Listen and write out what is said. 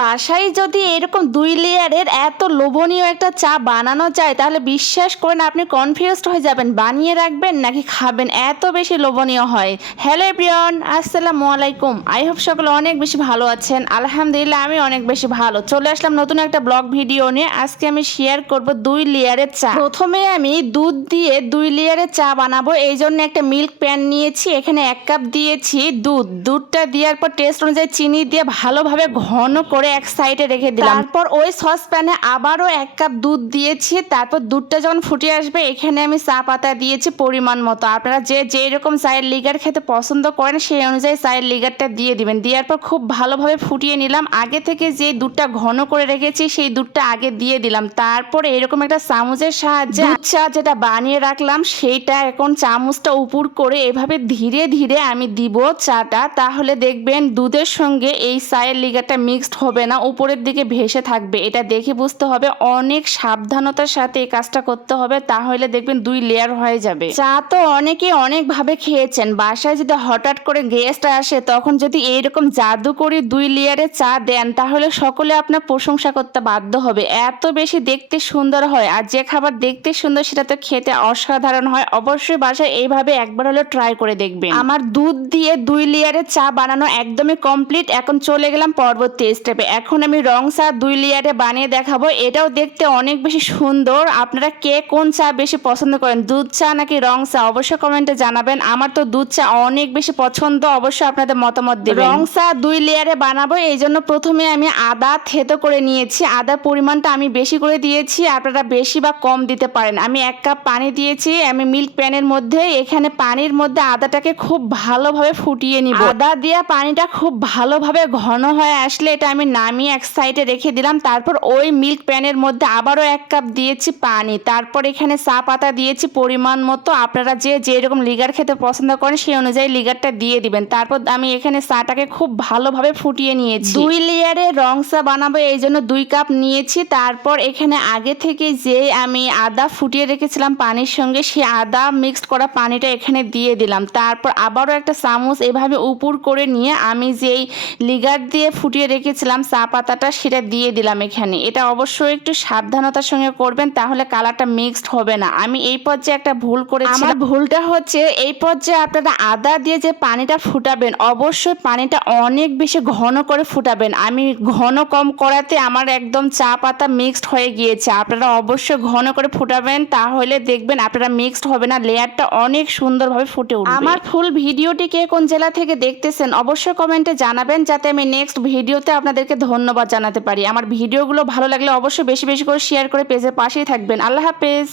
বাসায় যদি এরকম দুই লেয়ারের এত লোভনীয় একটা চা বানানো যায়, তাহলে বিশ্বাস করেন আপনি কনফিউজড হয়ে যাবেন। বানিয়ে রাখবেন নাকি খাবেন? এত বেশি লোভনীয় হয়। হ্যালো এভরিওয়ান আসসালামু আলাইকুম। আই হোপ সকলে অনেক বেশি ভালো আছেন। আলহামদুলিল্লাহ, আমি অনেক বেশি ভালো। চলে আসলাম নতুন একটা ব্লগ ভিডিও নিয়ে। আজকে আমি শেয়ার করব দুই লেয়ারের চা। প্রথমে আমি দুধ দিয়ে দুই লেয়ারের চা বানাবো। এই জন্য একটা মিল্ক প্যান নিয়েছি। এখানে এক কাপ দিয়েছি দুধ। দুধটা দেওয়ার পর টেস্ট অনুযায়ী চিনি দিয়ে ভালোভাবে ঘন করে এক সাইডে রেখে দিলাম। তারপর ওই সসপ্যানে আবারও এক কাপ দুধ দিয়েছি তারপর দুধটা যখন ফুটে আসবে এখানে আমি চা পাতা দিয়েছি পরিমাণ মতো। আপনারা যে যেই রকম চায়ের লিগার খেতে পছন্দ করেন সেই অনুযায়ী চায়ের লিগারটা দিয়ে দিবেন। দেওয়ার পর খুব ভালোভাবে ফুটিয়ে নিলাম। আগে থেকে যে দুধটা ঘন করে রেখেছি সেই দুধটা আগে দিয়ে দিলাম। তারপরে এরকম একটা চামচের সাহায্যে চা যেটা বানিয়ে রাখলাম সেইটা এখন চামচটা উপর করে এভাবে ধীরে ধীরে আমি দিব চাটা। তাহলে দেখবেন দুধের সঙ্গে এই চায়ের লিগারটা মিক্সড হবে। না, উপরের দিকে ভেসে থাকবে। এটা দেখে বুঝতে হবে, অনেক সাবধানতার সাথে এই কাজটা করতে হবে, তাহলে দেখবেন দুই লেয়ার হয়ে যাবে। চা তো অনেকে অনেকভাবে খেয়েছেন, বাসায় যদি হঠাৎ করে গেস্ট আসে, তখন যদি এইরকম জাদু করে দুই লেয়ারে চা দেন, তাহলে সকলে আপনার প্রশংসা করতে বাধ্য হবে। এত বেশি দেখতে সুন্দর হয়, আর যে খাবার দেখতে সুন্দর সেটা তো খেতে অসাধারণ হয়, অবশ্যই বাসায় এইভাবে একবার হলেও ট্রাই করে দেখবেন। আমার দুধ দিয়ে দুই লেয়ারে চা বানানো একদমই কমপ্লিট এখন চলে গেলাম পরবর্তী স্টেপে এখন আমি রং চা দুই লেয়ারে বানিয়ে দেখাবো। এটাও দেখতে অনেক বেশি সুন্দর। আপনারা কে কোন চা বেশি পছন্দ করেন? দুধ চা নাকি রং চা? অবশ্যই কমেন্টে জানাবেন। আমার তো দুধ চা অনেক বেশি পছন্দ। অবশ্যই আপনাদের মতামত দেবেন। রং চা দুই লেয়ারে বানাবো। এই জন্য প্রথমে আমি আদা থেতো করে নিয়েছি। আদার পরিমাণটা আমি বেশি করে দিয়েছি। আপনারা বেশি বা কম দিতে পারেন। আমি এক কাপ পানি দিয়েছি। আমি মিল্ক প্যানের মধ্যে এখানে পানির মধ্যে আদাটাকে খুব ভালোভাবে ফুটিয়ে নিব। আদা দেওয়া পানিটা খুব ভালোভাবে ঘন হয়ে আসলে এটা আমি নামিয়ে এক সাইডে রেখে দিলাম। তারপর ওই মিল্ক প্যানের মধ্যে আবারও এক কাপ দিয়েছি পানি। তারপর এখানে চা পাতা দিয়েছি পরিমাণ মতো। আপনারা যে যেরকম লিগার খেতে পছন্দ করেন, সেই অনুযায়ী লিগারটা দিয়ে দিবেন। তারপর আমি এখানে চাটাকে খুব ভালোভাবে ফুটিয়ে নিয়েছি। দুই লেয়ারে রং চা বানাবো, এই জন্য দুই কাপ নিয়েছি। তারপর এখানে আগে থেকে যে আমি আদা ফুটিয়ে রেখেছিলাম পানির সঙ্গে সেই আদা মিক্সড করা পানিটা এখানে দিয়ে দিলাম। তারপর আবারও একটা চামচ এভাবে উপর করে নিয়ে আমি যেই লিগার দিয়ে ফুটিয়ে রেখেছিলাম চা পাতাটা সেটা দিয়ে দিলাম এখানে। এটা অবশ্যই একটু সাবধানতার সঙ্গে করবেন তাহলে কালারটা মিক্সড হবে না। আমি এই পর্যায়ে একটা ভুল করেছি আমার ভুলটা হচ্ছে এই পর্যায়ে আপনারা আদা দিয়ে যে পানিটা ফুটাবেন অবশ্যই পানিটা অনেক বেশি ঘন করে ফুটাবেন। আমি ঘন কম করাতে আমার একদম চা পাতা মিক্সড হয়ে গিয়েছে। আপনারা অবশ্যই ঘন করে ফুটাবেন তাহলে দেখবেন আপনারা মিক্সড হবে না লেয়ারটা অনেক সুন্দরভাবে ফুটে উঠবে। আমার ফুল ভিডিওটি কে কোন জেলা থেকে দেখতেছেন অবশ্যই কমেন্টে জানাবেন যাতে আমি নেক্সট ভিডিওতে আপনাদেরকে ধন্যবাদ জানাতে পারি। আমার ভিডিওগুলো ভালো লাগলে অবশ্যই বেশি বেশি করে শেয়ার করে পেজের পাশেই থাকবেন। আল্লাহ হাফেজ।